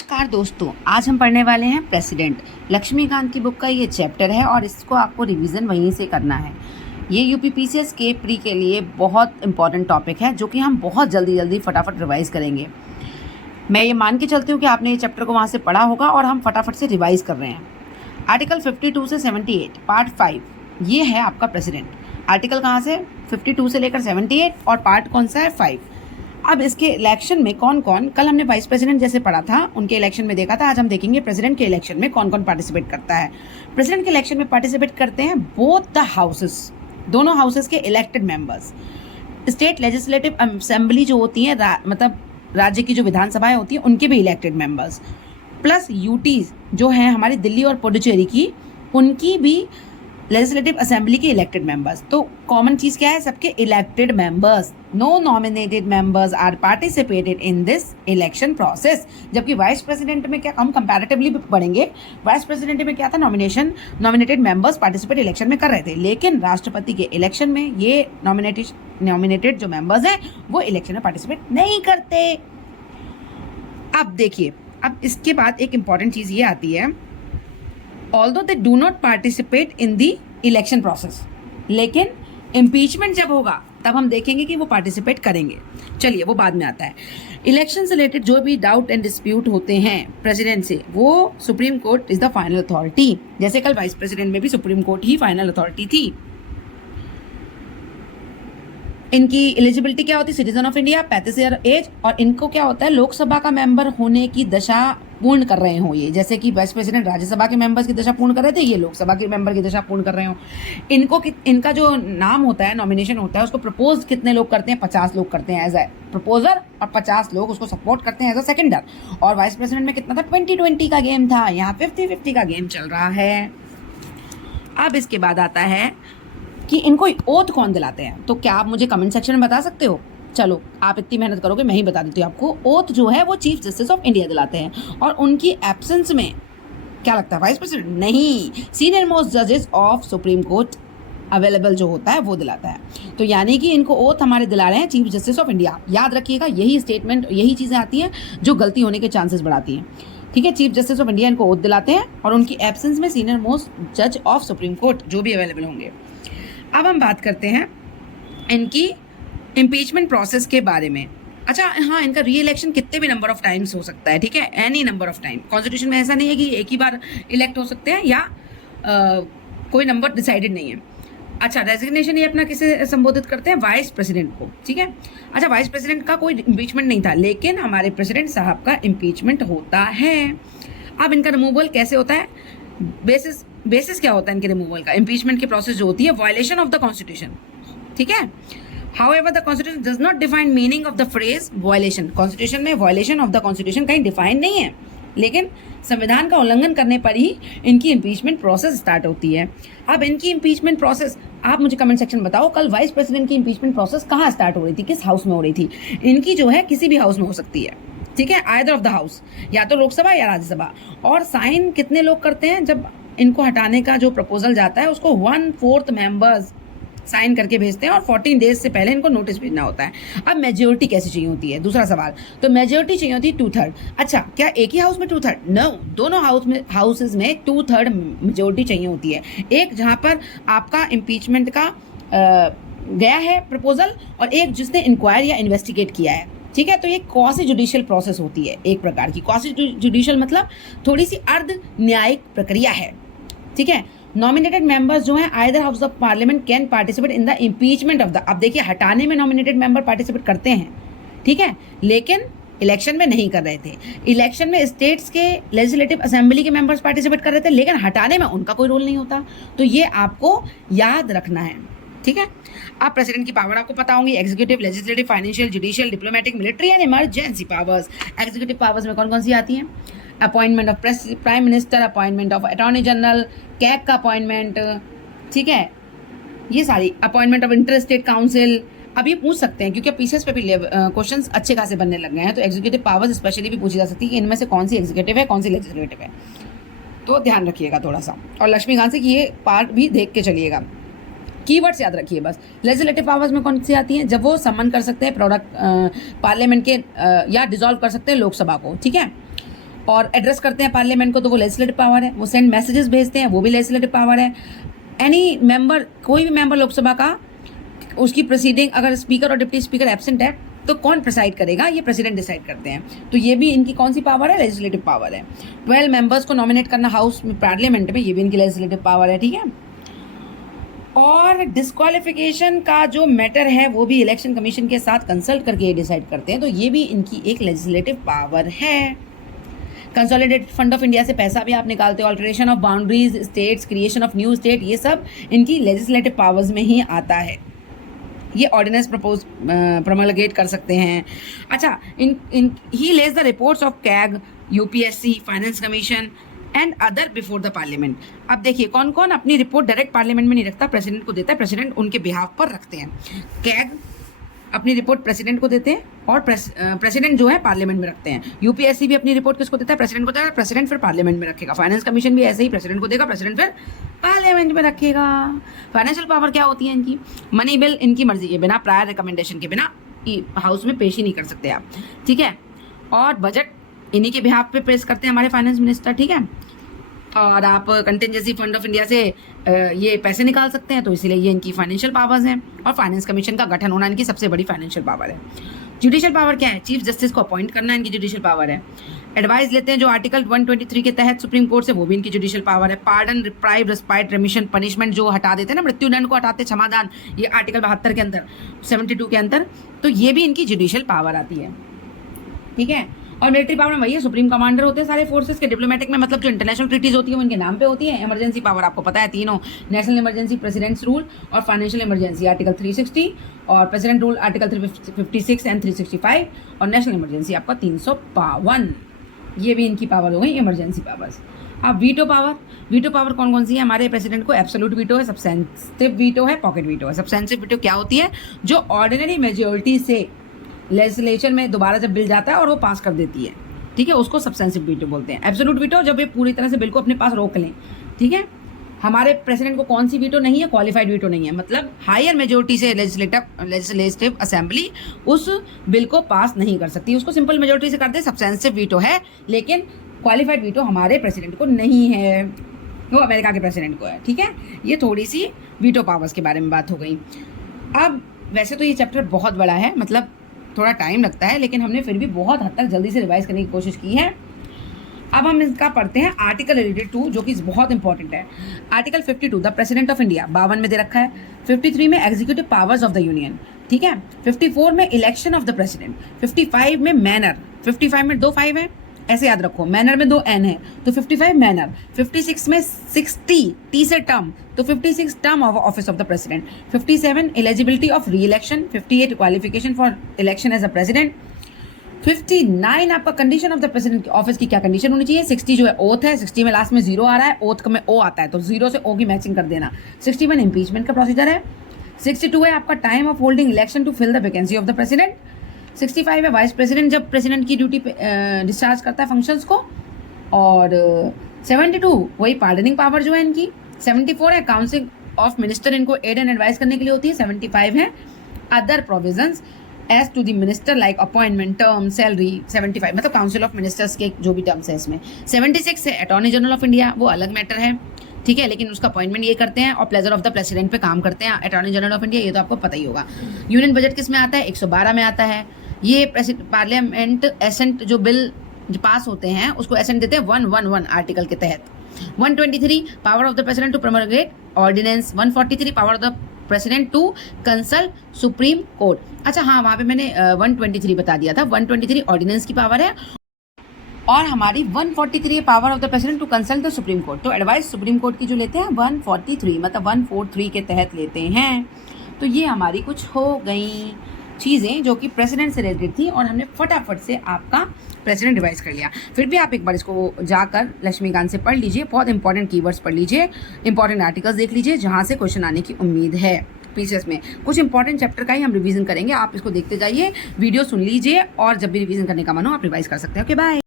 नमस्कार दोस्तों, आज हम पढ़ने वाले हैं प्रेसिडेंट। लक्ष्मीकांत की बुक का ये चैप्टर है और इसको आपको रिवीजन वहीं से करना है। ये यूपीपीसीएस के प्री के लिए बहुत इंपॉर्टेंट टॉपिक है जो कि हम बहुत जल्दी फटाफट रिवाइज करेंगे। मैं ये मान के चलती हूँ कि आपने ये चैप्टर को वहाँ से पढ़ा होगा और हम फटाफट से रिवाइज कर रहे हैं। आर्टिकल 52 से 78 पार्ट 5 ये है आपका प्रेसिडेंट। आर्टिकल कहाँ से 52 से लेकर 78 और पार्ट कौन सा है 5। अब इसके इलेक्शन में कौन कौन, कल हमने वाइस प्रेसिडेंट जैसे पढ़ा था उनके इलेक्शन में देखा था, आज हम देखेंगे प्रेसिडेंट के इलेक्शन में कौन कौन पार्टिसिपेट करता है। प्रेसिडेंट के इलेक्शन में पार्टिसिपेट करते हैं बोथ द हाउसेस, दोनों हाउसेस के elected members. State legislative assembly जो होती है मतलब राज्य की जो विधानसभाएं होती हैं उनके भी इलेक्टेड मेंबर्स, प्लस यूटीज जो हैं हमारी दिल्ली और पुडुचेरी की, उनकी भी लेजिस्लेटिव असेंबली के इलेक्टेड मेंबर्स। तो कॉमन चीज़ क्या है, सबके elected members. No nominated members are participated in this election process. जबकि वाइस प्रेसिडेंट में क्या, हम कंपैरेटिवली पढ़ेंगे, वाइस प्रेसिडेंट में क्या था, नॉमिनेटेड मेंबर्स पार्टिसिपेट इलेक्शन में कर रहे थे, लेकिन राष्ट्रपति के इलेक्शन में ये नॉमिनेटेड जो मेंबर्स हैं वो इलेक्शन में पार्टिसिपेट नहीं करते। अब देखिए, अब इसके बाद एक इंपॉर्टेंट चीज़ ये आती है, although they do not participate in the election process, लेकिन इम्पीचमेंट जब होगा तब हम देखेंगे कि वो पार्टिसिपेट करेंगे। चलिए, वो बाद में आता है। इलेक्शन से रिलेटेड जो भी डाउट एंड डिस्प्यूट होते हैं प्रेसिडेंट से, वो supreme court is the final authority. जैसे कल वाइस प्रेसिडेंट में भी सुप्रीम कोर्ट ही फाइनल अथॉरिटी थी। इनकी एलिजिबिलिटी क्या होती है, citizen of India, 35 year age, और इनको क्या होता है, लोकसभा का मेंबर होने की दशा पूर्ण कर रहे हो। ये जैसे कि वाइस प्रेसिडेंट राज्यसभा के मेंबर्स की दशा पूर्ण कर रहे थे, ये लोकसभा के मेंबर की दशा पूर्ण कर रहे हो। इनका जो नाम होता है, नॉमिनेशन होता है, उसको प्रपोज कितने लोग करते हैं, 50 लोग करते हैं एज ए प्रपोजर, और 50 लोग उसको सपोर्ट करते हैं एज अ सेकेंडर। और वाइस प्रेसिडेंट में कितना था, 20-20 का गेम था, यहाँ 50-50 का गेम चल रहा है। अब इसके बाद आता है कि इनको ओथ कौन दिलाते हैं। तो क्या आप मुझे कमेंट सेक्शन में बता सकते हो? चलो, आप इतनी मेहनत करोगे, मैं ही बता देती हूँ आपको। ओथ जो है वो चीफ जस्टिस ऑफ इंडिया दिलाते हैं, और उनकी एब्सेंस में क्या लगता है, वाइस प्रेसिडेंट नहीं, सीनियर मोस्ट जजेस ऑफ सुप्रीम कोर्ट अवेलेबल जो होता है वो दिलाता है। तो यानी कि इनको ओथ हमारे दिला रहे हैं चीफ जस्टिस ऑफ इंडिया। याद रखिएगा, यही स्टेटमेंट, यही चीज़ें आती हैं जो गलती होने के चांसेस बढ़ाती हैं। ठीक है, चीफ जस्टिस ऑफ इंडिया इनको ओथ दिलाते हैं, और उनकी एब्सेंस में सीनियर मोस्ट जज ऑफ सुप्रीम कोर्ट जो भी अवेलेबल होंगे। अब हम बात करते हैं इनकी इम्पीचमेंट प्रोसेस के बारे में। अच्छा, हाँ, इनका री इलेक्शन कितने भी नंबर ऑफ टाइम्स हो सकता है, ठीक है, any number of time. Constitution में ऐसा नहीं है कि एक ही बार इलेक्ट हो सकते हैं या कोई नंबर डिसाइडेड नहीं है। अच्छा, रेजिग्नेशन ये अपना किसे संबोधित करते हैं, वाइस प्रेसिडेंट को, ठीक है। अच्छा, वाइस प्रेसिडेंट का कोई इम्पीचमेंट नहीं था, लेकिन हमारे प्रेसिडेंट साहब का इम्पीचमेंट होता है। अब इनका रिमूवल कैसे होता है, बेसिस क्या होता है इनके रिमूवल का, इम्पीचमेंट की प्रोसेस जो होती है, वायलेशन ऑफ द कॉन्स्टिट्यूशन, ठीक है। However, the Constitution does not define meaning of the phrase violation. Constitution में violation of the Constitution कहीं डिफाइन नहीं है, लेकिन संविधान का उल्लंघन करने पर ही इनकी इम्पीचमेंट प्रोसेस स्टार्ट होती है। अब इनकी इम्पीचमेंट प्रोसेस, आप मुझे कमेंट सेक्शन बताओ, कल वाइस प्रेसिडेंट की इम्पीचमेंट प्रोसेस कहाँ स्टार्ट हो रही थी, किस हाउस में हो रही थी? इनकी जो है किसी भी हाउस में हो सकती है, ठीक है, आइदर ऑफ द हाउस, या तो लोकसभा या राज्यसभा। और साइन कितने लोग करते हैं, जब इनको हटाने का जो प्रपोजल जाता है उसको 1/4 मेंबर्स साइन करके भेजते हैं, और 14 डेज से पहले इनको नोटिस भेजना होता है। अब मेजोरिटी कैसे चाहिए होती है, दूसरा सवाल। तो मेजोरिटी चाहिए होती है 2/3। अच्छा, क्या एक ही हाउस में 2/3? नो, दोनों हाउसेज में 2/3 मेजोरिटी चाहिए होती है। एक जहां पर आपका इम्पीचमेंट का गया है प्रपोजल, और एक जिसने इंक्वायर या इन्वेस्टिगेट किया है, ठीक है। तो ये क्वासी जुडिशियल प्रोसेस होती है, एक प्रकार की। क्वासी जुडिशियल मतलब थोड़ी सी अर्ध न्यायिक प्रक्रिया है, ठीक है। नॉमिनेटेड मेंबर्स जो हैं either house of parliament can participate in the impeachment of the, अब देखिए, हटाने में नॉमिनेटेड मेंबर पार्टिसिपेट करते हैं, ठीक है, लेकिन इलेक्शन में नहीं कर रहे थे। इलेक्शन में स्टेट्स के लेजिस्लेटिव असेंबली के मेंबर्स पार्टिसिपेट कर रहे थे, लेकिन हटाने में उनका कोई रोल नहीं होता। तो ये आपको याद रखना है, ठीक है। अब प्रेसिडेंट की पावर आपको पता होंगी, executive, legislative, financial, judicial, diplomatic, military and emergency powers. Executive powers में कौन कौन सी आती हैं, appointment of prime minister, appointment of attorney general, CAG का अपॉइंटमेंट, ठीक है, ये सारी, appointment of inter state council. अब ये पूछ सकते हैं क्योंकि पीसीएस पे भी क्वेश्चंस अच्छे खासे बनने लग गए हैं, तो एग्जीक्यूटिव पावर्स स्पेशली भी पूछी जा सकती है कि इनमें से कौन सी एग्जीक्यूटिव है, कौन सी लेजिस्लेटिव है। तो ध्यान रखिएगा थोड़ा सा, और लक्ष्मीकांत से कि ये पार्ट भी देख के चलिएगा। कीवर्ड्स याद रखिए बस। लेजिस्लेटिव पावर्स में कौन सी आती हैं, जब वो समन कर सकते हैं पार्लियामेंट के या डिसॉल्व कर सकते हैं लोकसभा को, ठीक है। और एड्रेस करते हैं पार्लियामेंट को तो वो लेजिस्लेटिव पावर है। वो सेंड मैसेजेस भेजते हैं वो भी लेजिस्लेटिव पावर है। एनी मेंबर, कोई भी मेंबर लोकसभा का, उसकी प्रोसीडिंग अगर स्पीकर और डिप्टी स्पीकर एब्सेंट है तो कौन प्रिसाइड करेगा, ये प्रेसिडेंट डिसाइड करते हैं। तो ये भी इनकी कौन सी पावर है, लेजिस्लेटिव पावर है। 12 मेंबर्स को नॉमिनेट करना हाउस में, पार्लियामेंट में, ये भी इनकी लेजिस्लेटिव पावर है, ठीक है। और डिस्क्वालिफिकेशन का जो मैटर है वो भी इलेक्शन कमीशन के साथ कंसल्ट करके ये डिसाइड करते हैं, तो ये भी इनकी एक लेजिस्लेटिव पावर है। कंसोलिडेटेड फंड ऑफ इंडिया से पैसा भी आप निकालते हो, alteration of boundaries states, creation of new state, ये सब इनकी लेजिस्लेटिव पावर्स में ही आता है। ये ऑर्डिनेंस प्रोमलगेट कर सकते हैं। अच्छा, इन he lays the reports of CAG, UPSC, finance commission and other before the parliament. अब देखिए कौन कौन अपनी रिपोर्ट डायरेक्ट पार्लियामेंट में नहीं रखता, प्रेसिडेंट को देता है, प्रेसिडेंट उनके बिहाफ पर रखते हैं। कैग अपनी रिपोर्ट प्रेसिडेंट को देते हैं और प्रेसिडेंट जो है पार्लियामेंट में रखते हैं। यूपीएससी भी अपनी रिपोर्ट किसको देता है, प्रेसिडेंट को देता है, प्रेसिडेंट फिर पार्लियामेंट में रखेगा। फाइनेंस कमीशन भी ऐसे ही प्रेसिडेंट को देगा, प्रेसिडेंट फिर पार्लियामेंट में रखेगा। फाइनेंशियल पावर क्या होती है इनकी, मनी बिल इनकी मर्जी के बिना, प्रायर रिकमेंडेशन के बिना हाउस में पेश ही नहीं कर सकते आप, ठीक है। और बजट इन्हीं के बिहाफ पे पेश करते हैं हमारे फाइनेंस मिनिस्टर, ठीक है। और आप कंटिजेंसी फंड ऑफ इंडिया से ये पैसे निकाल सकते हैं, तो इसीलिए ये इनकी फाइनेंशियल पावर्स हैं। और फाइनेंस कमीशन का गठन होना इनकी सबसे बड़ी फाइनेंशियल पावर है। जुडिशियल पावर क्या है, चीफ जस्टिस को अपॉइंट करना इनकी जुडिशियल पावर है। एडवाइस लेते हैं जो आर्टिकल 123 के तहत सुप्रीम कोर्ट से, वो भी इनकी जुडिशियल पावर है। पार्डन, रिप्राइव, रेस्पाइट, रेमिशन, पनिशमेंट जो हटा देते हैं ना, मृत्युदंड को हटाते, क्षमादान, ये आर्टिकल 72 के अंदर, 72 के अंदर, तो ये भी इनकी जुडिशियल पावर आती है, ठीक है। और मिलिट्री पावर में वही है, सुप्रीम कमांडर होते हैं सारे फोर्सेस के। डिप्लोमेटिक में मतलब जो इंटरनेशनल ट्रीटीज होती है वो इनके नाम पे होती है। इमरजेंसी पावर आपको पता है तीनों, नेशनल इमरजेंसी, प्रेसिडेंट्स रूल और फाइनेंशियल इमरजेंसी आर्टिकल 360, और प्रेसिडेंट रूल आर्टिकल 356 एंड 365, और नेशनल इमरजेंसी आपका 352। ये भी इनकी पावर हो गई इमरजेंसी पावर्स। अब वीटो पावर, वीटो पावर कौन कौन सी है हमारे प्रेसिडेंट को, एब्सोल्यूट वीटो है, सब्सटेंटिव वीटो है, पॉकेट वीटो है। सब्सटेंटिव वीटो क्या होती है, जो ऑर्डिनरी मेजोरिटी से लेजिस्लेशन में दोबारा जब बिल जाता है और वो पास कर देती है, ठीक है, उसको सब्सटेंटिव वीटो बोलते हैं। एब्सोल्यूट वीटो जब ये पूरी तरह से बिल को अपने पास रोक लें, ठीक है। हमारे प्रेसिडेंट को कौन सी वीटो नहीं है, क्वालिफाइड वीटो नहीं है, मतलब हायर मेजोरिटी से लेजिस्लेटिव असेंबली उस बिल को पास नहीं कर सकती, उसको सिंपल मेजोरिटी से कर दे, सब्सटेंटिव वीटो है। लेकिन क्वालिफाइड वीटो हमारे प्रेसिडेंट को नहीं है, वो अमेरिका के प्रेसिडेंट को है, ठीक है। ये थोड़ी सी वीटो पावर्स के बारे में बात हो गई। अब वैसे तो ये चैप्टर बहुत बड़ा है, मतलब थोड़ा टाइम लगता है, लेकिन हमने फिर भी बहुत हद तक जल्दी से रिवाइज करने की कोशिश की है। अब हम इसका पढ़ते हैं आर्टिकल रिलेटेड टू, जो कि बहुत इंपॉर्टेंट है। Article 52 the president of India 52 में दे रखा है। 53 में executive powers of the union, ठीक है। 54 में इलेक्शन ऑफ द प्रेसिडेंट। 55 में मैनर, 55 में 2 5 है, ऐसे याद रखो, मैनर में 2 एन है तो 55 मैनर। 56 में 60 टी से टर्म, तो 56 term of office of the president. 57 eligibility of reelection. 58 qualification for election as a president. 59 आपका condition of the president office की क्या कंडीशन होनी चाहिए। 60 जो है ओथ है, 60 में लास्ट में 0 आ रहा है, ओथ में ओ आता है, तो 0 से ओ की मैचिंग कर देना। 61 इम्पीचमेंट का प्रोसीजर है। 62 है आपका time of holding election to fill the vacancy of the president. 65 है वाइस प्रेसिडेंट जब प्रेसिडेंट की ड्यूटी पे डिस्चार्ज करता है फंक्शंस को। और 72 वही पार्डनिंग पावर जो है इनकी। 74 है काउंसिल ऑफ मिनिस्टर, इनको एड एंड एडवाइस करने के लिए होती है। 75 है other provisions as to the minister like appointment, term, salary. 75 मतलब काउंसिल ऑफ मिनिस्टर्स के जो भी टर्म्स है इसमें। 76 है अटॉर्नी जनरल ऑफ इंडिया, वो अलग मैटर है, ठीक है, लेकिन उसका अपॉइंटमेंट ये करते हैं और प्लेजर ऑफ द प्रेसिडेंट पे काम करते हैं अटॉर्नी जनरल ऑफ इंडिया, ये तो आपको पता ही होगा। यूनियन बजट किस में आता है, 112 में आता है। ये पार्लियामेंट एसेंट जो बिल पास होते हैं उसको एसेंट देते हैं 111 आर्टिकल के तहत। 123 power of the president to promulgate ordinance. 143 power of the president to consult supreme court. अच्छा हाँ, वहाँ पे मैंने 123 बता दिया था, 123 ऑर्डिनेंस की पावर है। और हमारी 143 power of the president to consult the supreme court, तो एडवाइस सुप्रीम कोर्ट की जो लेते हैं 143 मतलब 143 के तहत लेते हैं। तो ये हमारी कुछ हो गई चीज़ें जो कि प्रेसिडेंट से रिलेटेड थी और हमने फटाफट से आपका प्रेसिडेंट रिवाइज कर लिया। फिर भी आप एक बार इसको जाकर लक्ष्मीकांत से पढ़ लीजिए, बहुत इंपॉर्टेंट कीवर्ड्स पढ़ लीजिए, इंपॉर्टेंट आर्टिकल्स देख लीजिए जहाँ से क्वेश्चन आने की उम्मीद है। पीसीएस में कुछ इंपॉर्टेंट चैप्टर का ही हम रिवीजन करेंगे, आप इसको देखते जाइए, वीडियो सुन लीजिए और जब भी रिवीजन करने का मन हो आप रिवाइज कर सकते हैं। Okay bye.